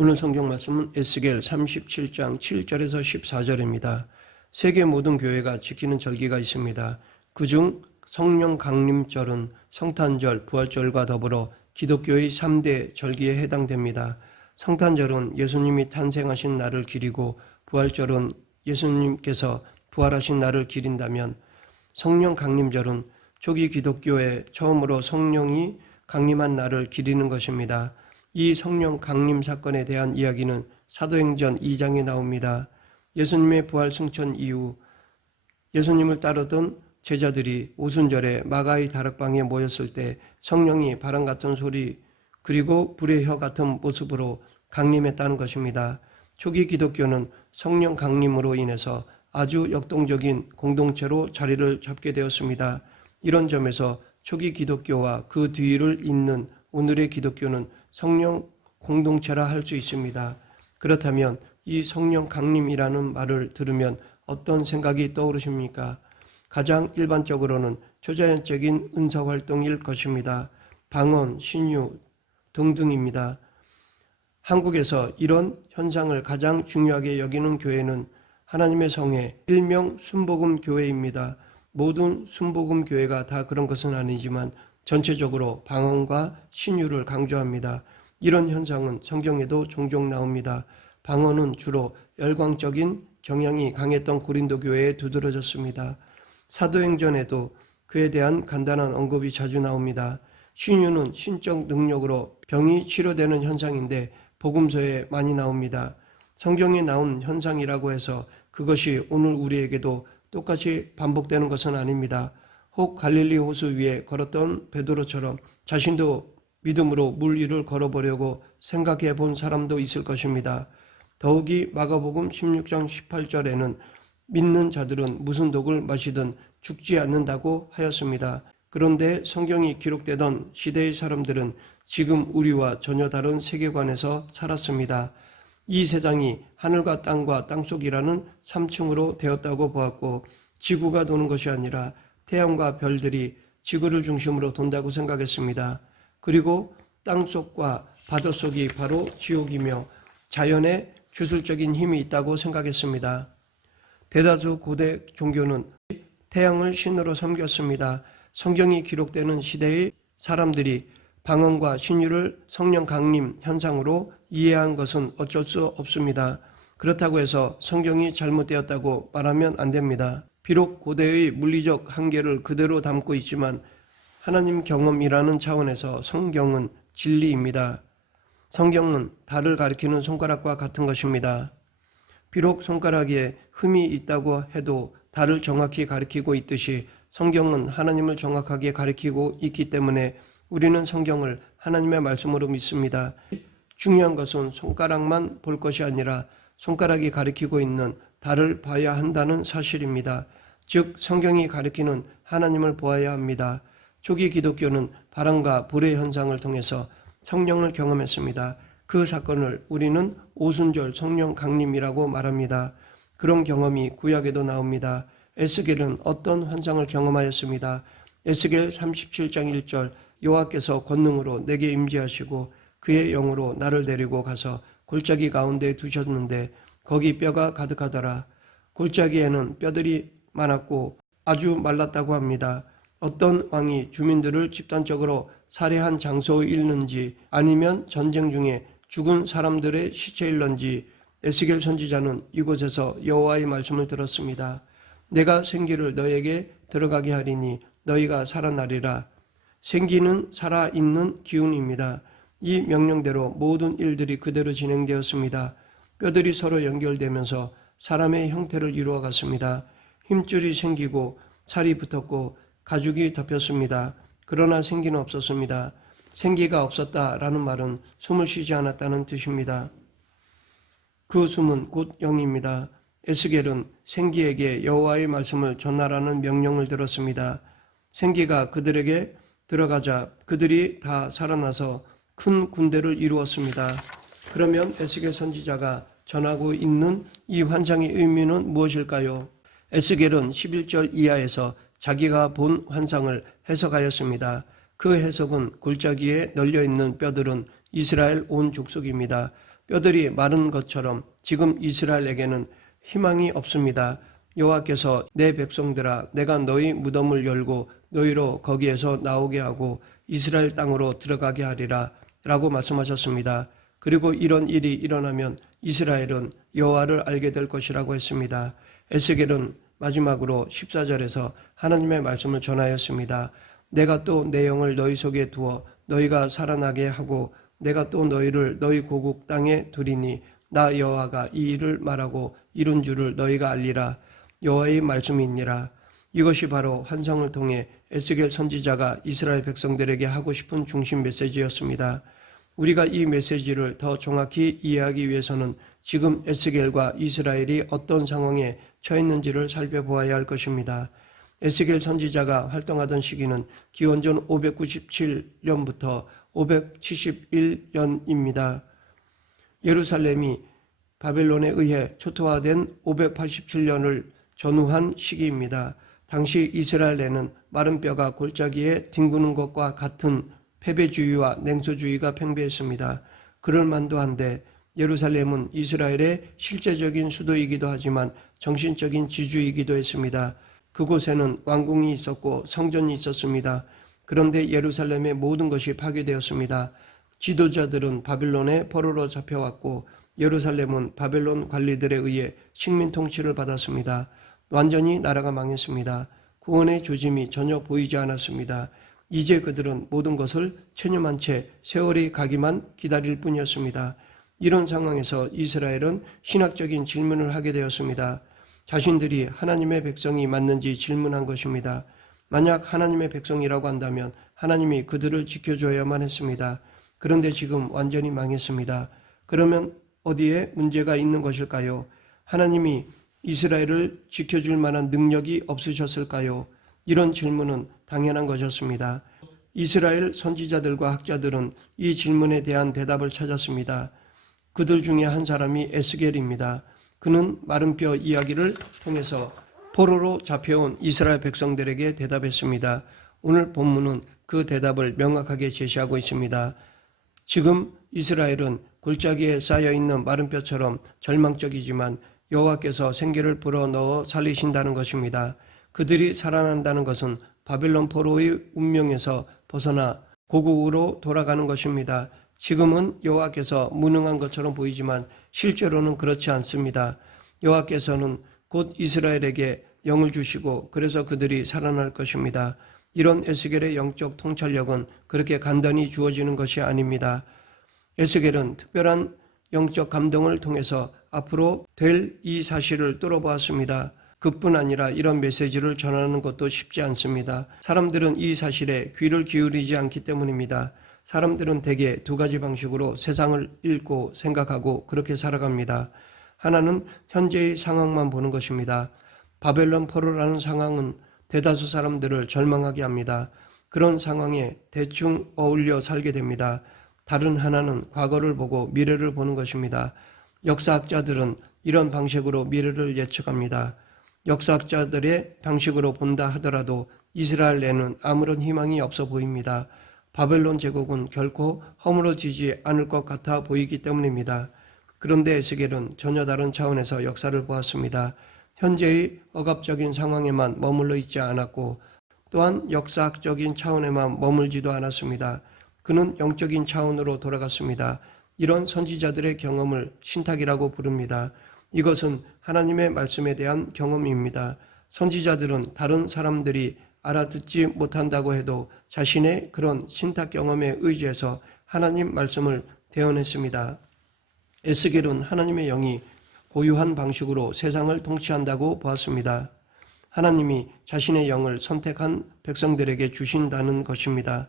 오늘 성경 말씀은 에스겔 37장 7절에서 14절입니다. 세계 모든 교회가 지키는 절기가 있습니다. 그중 성령 강림절은 성탄절, 부활절과 더불어 기독교의 3대 절기에 해당됩니다. 성탄절은 예수님이 탄생하신 날을 기리고 부활절은 예수님께서 부활하신 날을 기린다면 성령 강림절은 초기 기독교에 처음으로 성령이 강림한 날을 기리는 것입니다. 이 성령 강림 사건에 대한 이야기는 사도행전 2장에 나옵니다. 예수님의 부활 승천 이후 예수님을 따르던 제자들이 오순절에 마가의 다락방에 모였을 때 성령이 바람 같은 소리 그리고 불의 혀 같은 모습으로 강림했다는 것입니다. 초기 기독교는 성령 강림으로 인해서 아주 역동적인 공동체로 자리를 잡게 되었습니다. 이런 점에서 초기 기독교와 그 뒤를 잇는 오늘의 기독교는 성령 공동체라 할 수 있습니다. 그렇다면 이 성령 강림이라는 말을 들으면 어떤 생각이 떠오르십니까? 가장 일반적으로는 초자연적인 은사활동일 것입니다. 방언, 신유 등등입니다. 한국에서 이런 현상을 가장 중요하게 여기는 교회는 하나님의 성회 일명 순복음 교회입니다. 모든 순복음 교회가 다 그런 것은 아니지만 전체적으로 방언과 신유를 강조합니다. 이런 현상은 성경에도 종종 나옵니다. 방언은 주로 열광적인 경향이 강했던 고린도 교회에 두드러졌습니다. 사도행전에도 그에 대한 간단한 언급이 자주 나옵니다. 신유는 신적 능력으로 병이 치료되는 현상인데 복음서에 많이 나옵니다. 성경에 나온 현상이라고 해서 그것이 오늘 우리에게도 똑같이 반복되는 것은 아닙니다. 혹 갈릴리 호수 위에 걸었던 베드로처럼 자신도 믿음으로 물 위를 걸어보려고 생각해 본 사람도 있을 것입니다. 더욱이 마가복음 16장 18절에는 믿는 자들은 무슨 독을 마시든 죽지 않는다고 하였습니다. 그런데 성경이 기록되던 시대의 사람들은 지금 우리와 전혀 다른 세계관에서 살았습니다. 이 세상이 하늘과 땅속이라는 3층으로 되었다고 보았고 지구가 도는 것이 아니라 태양과 별들이 지구를 중심으로 돈다고 생각했습니다. 그리고 땅속과 바닷속이 바로 지옥이며 자연에 주술적인 힘이 있다고 생각했습니다. 대다수 고대 종교는 태양을 신으로 섬겼습니다. 성경이 기록되는 시대의 사람들이 방언과 신유를 성령 강림 현상으로 이해한 것은 어쩔 수 없습니다. 그렇다고 해서 성경이 잘못되었다고 말하면 안 됩니다. 비록 고대의 물리적 한계를 그대로 담고 있지만 하나님 경험이라는 차원에서 성경은 진리입니다. 성경은 달을 가리키는 손가락과 같은 것입니다. 비록 손가락에 흠이 있다고 해도 달을 정확히 가리키고 있듯이 성경은 하나님을 정확하게 가리키고 있기 때문에 우리는 성경을 하나님의 말씀으로 믿습니다. 중요한 것은 손가락만 볼 것이 아니라 손가락이 가리키고 있는 달을 봐야 한다는 사실입니다. 즉 성경이 가리키는 하나님을 보아야 합니다. 초기 기독교는 바람과 불의 현상을 통해서 성령을 경험했습니다. 그 사건을 우리는 오순절 성령 강림이라고 말합니다. 그런 경험이 구약에도 나옵니다. 에스겔은 어떤 환상을 경험하였습니다. 에스겔 37장 1절 여호와께서 권능으로 내게 임재하시고 그의 영으로 나를 데리고 가서 골짜기 가운데 두셨는데 거기 뼈가 가득하더라. 골짜기에는 뼈들이 많았고 아주 말랐다고 합니다. 어떤 왕이 주민들을 집단적으로 살해한 장소일는지 아니면 전쟁 중에 죽은 사람들의 시체일는지 에스겔 선지자는 이곳에서 여호와의 말씀을 들었습니다. 내가 생기를 너에게 들어가게 하리니 너희가 살아나리라. 생기는 살아있는 기운입니다. 이 명령대로 모든 일들이 그대로 진행되었습니다. 뼈들이 서로 연결되면서 사람의 형태를 이루어갔습니다. 힘줄이 생기고 살이 붙었고 가죽이 덮였습니다. 그러나 생기는 없었습니다. 생기가 없었다라는 말은 숨을 쉬지 않았다는 뜻입니다. 그 숨은 곧 영입니다. 에스겔은 생기에게 여호와의 말씀을 전하라는 명령을 들었습니다. 생기가 그들에게 들어가자 그들이 다 살아나서 큰 군대를 이루었습니다. 그러면 에스겔 선지자가 전하고 있는 이 환상의 의미는 무엇일까요? 에스겔은 11절 이하에서 자기가 본 환상을 해석하였습니다. 그 해석은 골짜기에 널려있는 뼈들은 이스라엘 온 족속입니다. 뼈들이 마른 것처럼 지금 이스라엘에게는 희망이 없습니다. 여호와께서 내 백성들아 내가 너희 무덤을 열고 너희로 거기에서 나오게 하고 이스라엘 땅으로 들어가게 하리라 라고 말씀하셨습니다. 그리고 이런 일이 일어나면 이스라엘은 여호와를 알게 될 것이라고 했습니다. 에스겔은 마지막으로 14절에서 하나님의 말씀을 전하였습니다. 내가 또 내 영을 너희 속에 두어 너희가 살아나게 하고 내가 또 너희를 너희 고국 땅에 두리니 나 여호와가 이 일을 말하고 이룬 줄을 너희가 알리라. 여호와의 말씀이니라. 이것이 바로 환상을 통해 에스겔 선지자가 이스라엘 백성들에게 하고 싶은 중심 메시지였습니다. 우리가 이 메시지를 더 정확히 이해하기 위해서는 지금 에스겔과 이스라엘이 어떤 상황에 처했는지를 살펴보아야 할 것입니다. 에스겔 선지자가 활동하던 시기는 기원전 597년부터 571년입니다. 예루살렘이 바벨론에 의해 초토화된 587년을 전후한 시기입니다. 당시 이스라엘에는 마른 뼈가 골짜기에 뒹구는 것과 같은 패배주의와 냉소주의가 팽배했습니다. 그럴 만도 한데 예루살렘은 이스라엘의 실제적인 수도이기도 하지만 정신적인 지주이기도 했습니다. 그곳에는 왕궁이 있었고 성전이 있었습니다. 그런데 예루살렘의 모든 것이 파괴되었습니다. 지도자들은 바벨론의 포로로 잡혀왔고 예루살렘은 바벨론 관리들에 의해 식민 통치를 받았습니다. 완전히 나라가 망했습니다. 구원의 조짐이 전혀 보이지 않았습니다. 이제 그들은 모든 것을 체념한 채 세월이 가기만 기다릴 뿐이었습니다. 이런 상황에서 이스라엘은 신학적인 질문을 하게 되었습니다. 자신들이 하나님의 백성이 맞는지 질문한 것입니다. 만약 하나님의 백성이라고 한다면 하나님이 그들을 지켜줘야만 했습니다. 그런데 지금 완전히 망했습니다. 그러면 어디에 문제가 있는 것일까요? 하나님이 이스라엘을 지켜줄 만한 능력이 없으셨을까요? 이런 질문은 당연한 것이었습니다. 이스라엘 선지자들과 학자들은 이 질문에 대한 대답을 찾았습니다. 그들 중에 한 사람이 에스겔입니다. 그는 마른 뼈 이야기를 통해서 포로로 잡혀온 이스라엘 백성들에게 대답했습니다. 오늘 본문은 그 대답을 명확하게 제시하고 있습니다. 지금 이스라엘은 골짜기에 쌓여있는 마른 뼈처럼 절망적이지만 여호와께서 생기를 불어넣어 살리신다는 것입니다. 그들이 살아난다는 것은 바벨론 포로의 운명에서 벗어나 고국으로 돌아가는 것입니다. 지금은 여호와께서 무능한 것처럼 보이지만 실제로는 그렇지 않습니다. 여호와께서는 곧 이스라엘에게 영을 주시고 그래서 그들이 살아날 것입니다. 이런 에스겔의 영적 통찰력은 그렇게 간단히 주어지는 것이 아닙니다. 에스겔은 특별한 영적 감동을 통해서 앞으로 될 이 사실을 뚫어보았습니다. 그뿐 아니라 이런 메시지를 전하는 것도 쉽지 않습니다. 사람들은 이 사실에 귀를 기울이지 않기 때문입니다. 사람들은 대개 두 가지 방식으로 세상을 읽고 생각하고 그렇게 살아갑니다. 하나는 현재의 상황만 보는 것입니다. 바벨론 포로라는 상황은 대다수 사람들을 절망하게 합니다. 그런 상황에 대충 어울려 살게 됩니다. 다른 하나는 과거를 보고 미래를 보는 것입니다. 역사학자들은 이런 방식으로 미래를 예측합니다. 역사학자들의 방식으로 본다 하더라도 이스라엘에는 아무런 희망이 없어 보입니다. 바벨론 제국은 결코 허물어지지 않을 것 같아 보이기 때문입니다. 그런데 에스겔은 전혀 다른 차원에서 역사를 보았습니다. 현재의 억압적인 상황에만 머물러 있지 않았고 또한 역사학적인 차원에만 머물지도 않았습니다. 그는 영적인 차원으로 돌아갔습니다. 이런 선지자들의 경험을 신탁이라고 부릅니다. 이것은 하나님의 말씀에 대한 경험입니다. 선지자들은 다른 사람들이 알아듣지 못한다고 해도 자신의 그런 신탁 경험에 의지해서 하나님 말씀을 대언했습니다. 에스겔은 하나님의 영이 고유한 방식으로 세상을 통치한다고 보았습니다. 하나님이 자신의 영을 선택한 백성들에게 주신다는 것입니다.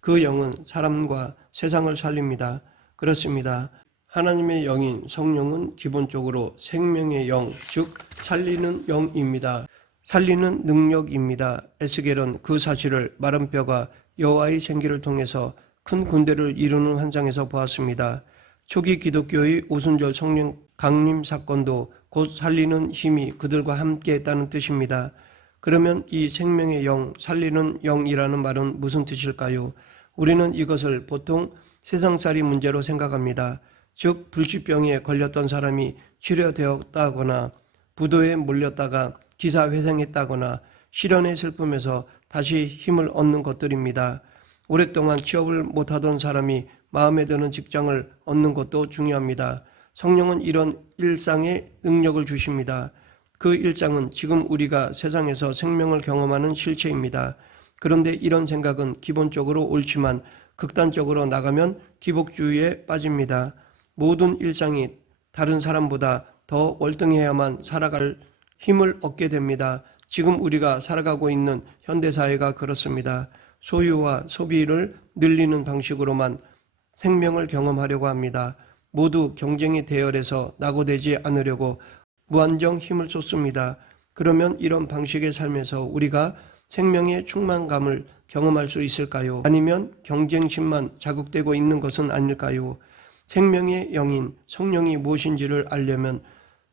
그 영은 사람과 세상을 살립니다. 그렇습니다. 하나님의 영인 성령은 기본적으로 생명의 영, 즉 살리는 영입니다. 살리는 능력입니다. 에스겔은 그 사실을 마른 뼈가 여호와의 생기를 통해서 큰 군대를 이루는 환상에서 보았습니다. 초기 기독교의 오순절 성령 강림 사건도 곧 살리는 힘이 그들과 함께 했다는 뜻입니다. 그러면 이 생명의 영, 살리는 영이라는 말은 무슨 뜻일까요? 우리는 이것을 보통 세상살이 문제로 생각합니다. 즉 불치병에 걸렸던 사람이 치료되었다거나 부도에 몰렸다가 기사회생했다거나 시련의 슬픔에서 다시 힘을 얻는 것들입니다. 오랫동안 취업을 못하던 사람이 마음에 드는 직장을 얻는 것도 중요합니다. 성령은 이런 일상의 능력을 주십니다. 그 일상은 지금 우리가 세상에서 생명을 경험하는 실체입니다. 그런데 이런 생각은 기본적으로 옳지만 극단적으로 나가면 기복주의에 빠집니다. 모든 일상이 다른 사람보다 더 월등해야만 살아갈 힘을 얻게 됩니다. 지금 우리가 살아가고 있는 현대사회가 그렇습니다. 소유와 소비를 늘리는 방식으로만 생명을 경험하려고 합니다. 모두 경쟁의 대열에서 낙오되지 않으려고 무한정 힘을 쏟습니다. 그러면 이런 방식의 삶에서 우리가 생명의 충만감을 경험할 수 있을까요? 아니면 경쟁심만 자극되고 있는 것은 아닐까요? 생명의 영인 성령이 무엇인지를 알려면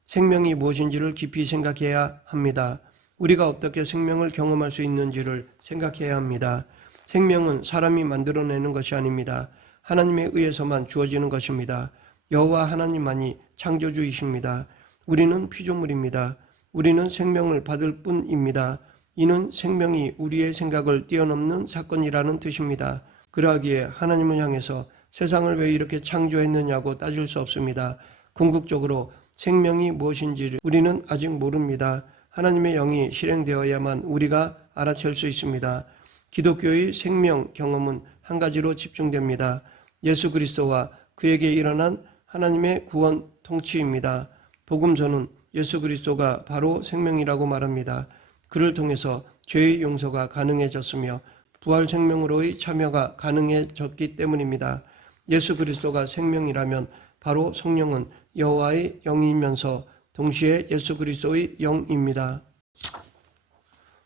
생명이 무엇인지를 깊이 생각해야 합니다. 우리가 어떻게 생명을 경험할 수 있는지를 생각해야 합니다. 생명은 사람이 만들어내는 것이 아닙니다. 하나님에 의해서만 주어지는 것입니다. 여호와 하나님만이 창조주이십니다. 우리는 피조물입니다. 우리는 생명을 받을 뿐입니다. 이는 생명이 우리의 생각을 뛰어넘는 사건이라는 뜻입니다. 그러하기에 하나님을 향해서 세상을 왜 이렇게 창조했느냐고 따질 수 없습니다. 궁극적으로 생명이 무엇인지를 우리는 아직 모릅니다. 하나님의 영이 실행되어야만 우리가 알아챌 수 있습니다. 기독교의 생명 경험은 한 가지로 집중됩니다. 예수 그리스도와 그에게 일어난 하나님의 구원 통치입니다. 복음서는 예수 그리스도가 바로 생명이라고 말합니다. 그를 통해서 죄의 용서가 가능해졌으며 부활 생명으로의 참여가 가능해졌기 때문입니다. 예수 그리스도가 생명이라면 바로 성령은 여호와의 영이면서 동시에 예수 그리스도의 영입니다.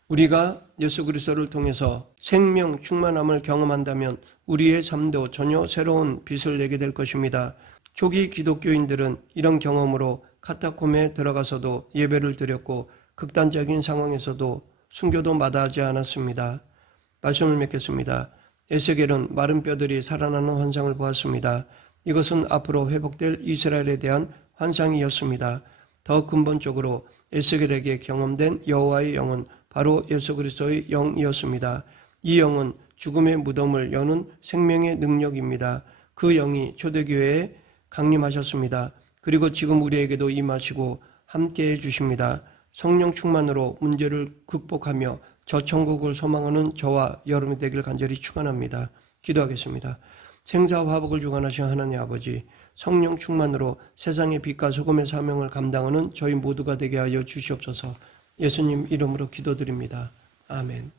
우리가 예수 그리스도를 통해서 생명 충만함을 경험한다면 우리의 삶도 전혀 새로운 빛을 내게 될 것입니다. 초기 기독교인들은 이런 경험으로 카타콤에 들어가서도 예배를 드렸고 극단적인 상황에서도 순교도 마다하지 않았습니다. 말씀을 맺겠습니다. 에스겔은 마른 뼈들이 살아나는 환상을 보았습니다. 이것은 앞으로 회복될 이스라엘에 대한 환상이었습니다. 더 근본적으로 에스겔에게 경험된 여호와의 영은 바로 예수 그리스도의 영이었습니다. 이 영은 죽음의 무덤을 여는 생명의 능력입니다. 그 영이 초대교회에 강림하셨습니다. 그리고 지금 우리에게도 임하시고 함께해 주십니다. 성령 충만으로 문제를 극복하며 저 천국을 소망하는 저와 여러분이 되길 간절히 축원합니다. 기도하겠습니다. 생사와 화복을 주관하신 하나님 아버지, 성령 충만으로 세상의 빛과 소금의 사명을 감당하는 저희 모두가 되게 하여 주시옵소서. 예수님 이름으로 기도드립니다. 아멘.